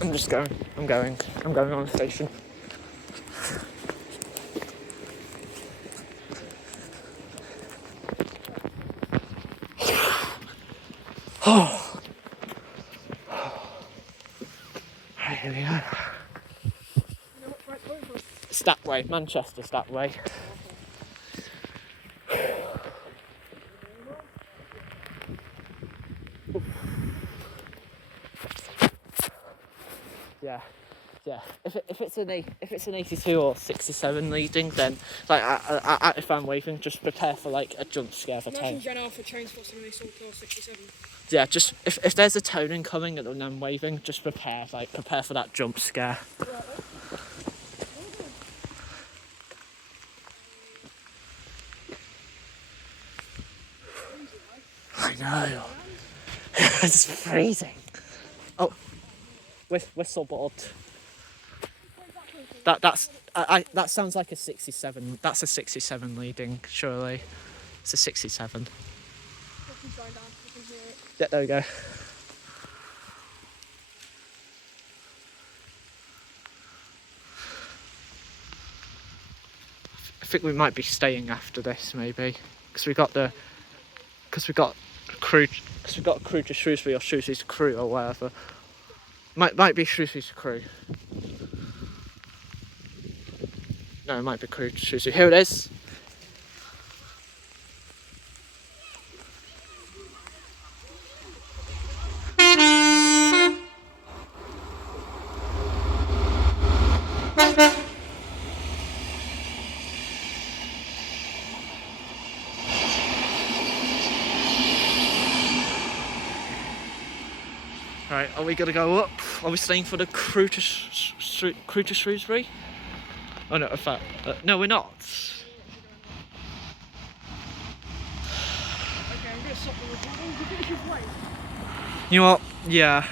I'm just going. I'm going on the station. Oh. Right, here we are. It's that way, Manchester's that way. Yeah. If it's an 82 or 67 leading, then like if I'm waving, just prepare for like a jump scare for 10. Imagine Jen Alpha trains for something they saw till 67. Yeah, just if there's a toning coming and I'm waving, just prepare for that jump scare. I know. It's freezing. Oh, whistleboard. That sounds like a 67. That's a 67 leading, surely. It's a 67. Yeah, there we go. I think we might be staying after this, maybe, because we got crew to Shrewsbury or Shrewsbury to Crewe or whatever. Might be Shrewsbury to Crewe. No, it might be Crewe to Shrewsbury. Here it is. Right, are we gonna go up? Are we staying for the crew to Shrewsbury? Oh no, in fact, no, we're not. Okay, I'm gonna stop the recording. Do you think she's late? You know what? Yeah.